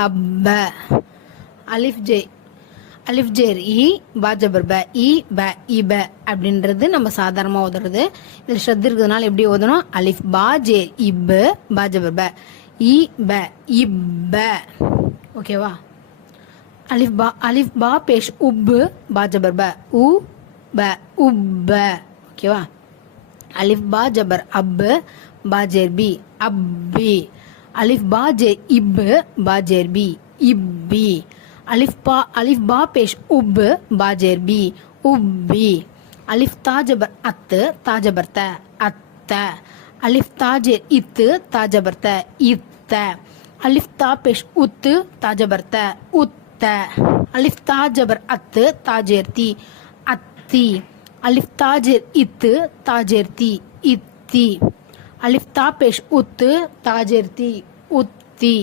அப்ப. அலிஃப் ஜேர் இ பா ஜபர் ப இ ப இப அப்படின்றது நம்ம சாதாரணமாக ஓதுறது. இதில் ஷத் இருக்கிறதுனால எப்படி ஓதணும்? அலிஃப் பா ஜேர் இப் பா ஜபர் ப இ ப இப்ப. ஓகேவா? அலிஃப் பா பேஷ் உப் பா ஜபர் ப உ ப உப்ப. ஓகேவா? அலிஃப் பா ஜபர் அப் பா ஜேர் பி அப்பி. அலிஃப் பா ஜேர் இப் பா ஜேர் பி இப்பி. அலிஃப் பா பேஷ் உப் பா ஜேர் பி உப்பி. அலிஃப் தா ஜபர் அத்து தா ஜபர் த அத்த. அலிஃப் தா ஜேர் இத்து தா ஜபர் த இத்த. அலிஃப் தா பேஷ் உத்து தா ஜபர் த உத்த. அலிஃப் தா ஜபர் அத்து தா ஜேர் தி அத்தி. அலிஃப் தா ஜேர் இத்து தா ஜேர் தி இத்தி. அலிஃப் தா பேஷ் உத்து தா ஜேர் தி உத்தி.